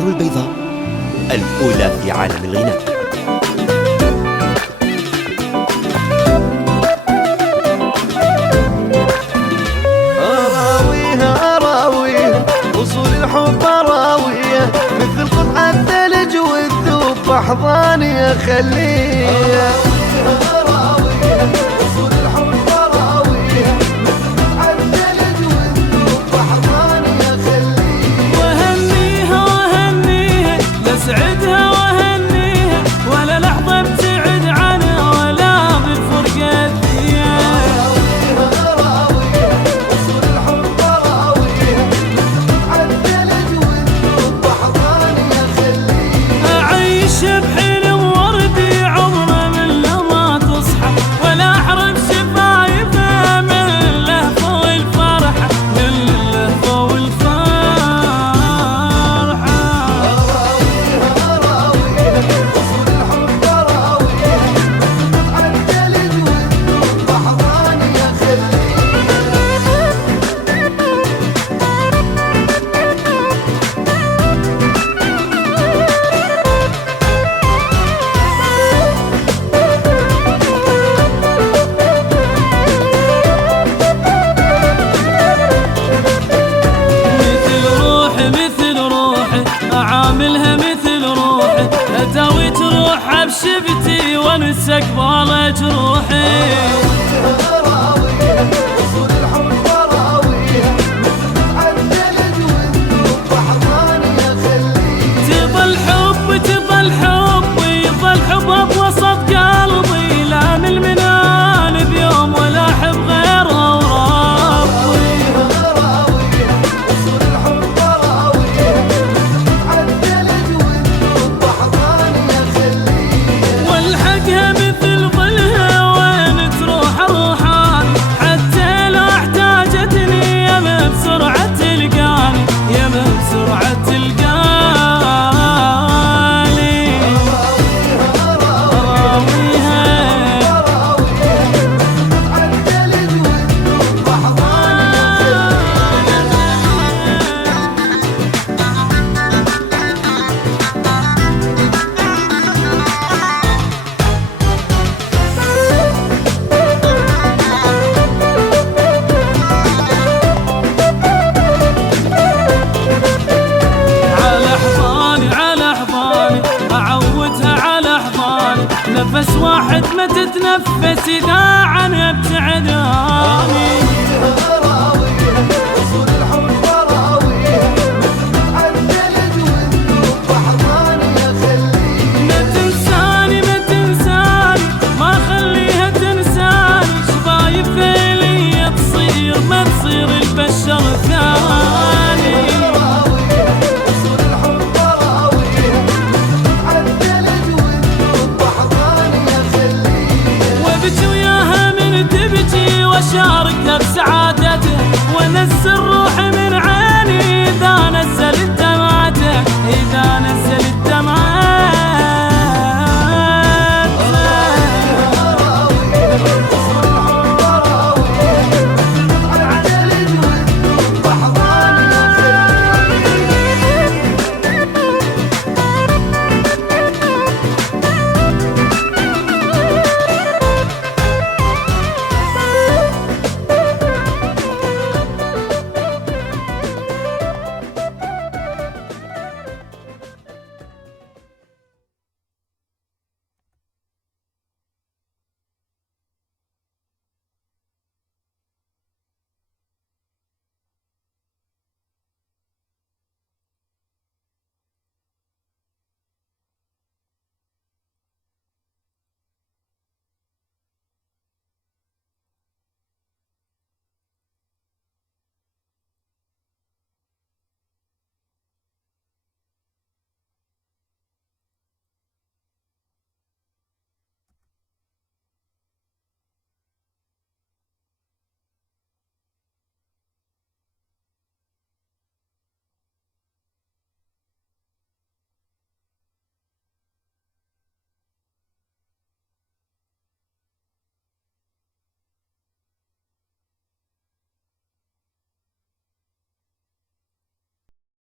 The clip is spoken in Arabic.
الدار البيضاء الأولى في عالم الغناء. أراويها وصول الحب أراويها مثل قطعة ثلج والذوب بأحضاني أخليها. أراويها وصول الحب أراويها مثل قطعة ثلج والذوب بأحضاني أخليها. وهنيها وهنيها لسعدها وهنيها ولا لحظة ابتعد عنها ولا بالفرقة فيها. بحلم وردي عمره من له ما تصحى ولا احرم شفايفه من اللهفه والفرحه من اللهفه والفرحه. أراويها وصول الحب أراويها قطعة ثلج والذوب بأحضاني أخليها. أعاملها مثل روحي أداوي تروحها بشفتي وانسى قبال جروحي. أراويها وصول الحب أراويها مثل قطعة ثلج والذوب بأحضاني أخليها. تظل حب تظل حب يظل حب بوسط قلبي لا من منال بيوم ولا أحب غيره وربي. أراويها وصول الحب أراويها والحقها مثل ظلها وين تروح روحاني حتى لو احتاجتني يما بسرعة تلقاني يما بسرعة تلقاني. نفس واحد ما تتنفس إذا عن ابتعداني. أراويها وصول الحب أراويها مثل قطعة ثلج والذوب بأحضاني أخليها. ما تنساني ما تنساني ما خليها تنساني شفايفي لي تصير ما تصير البشر ثاني. وياها من تبكي واشاركها بسعادة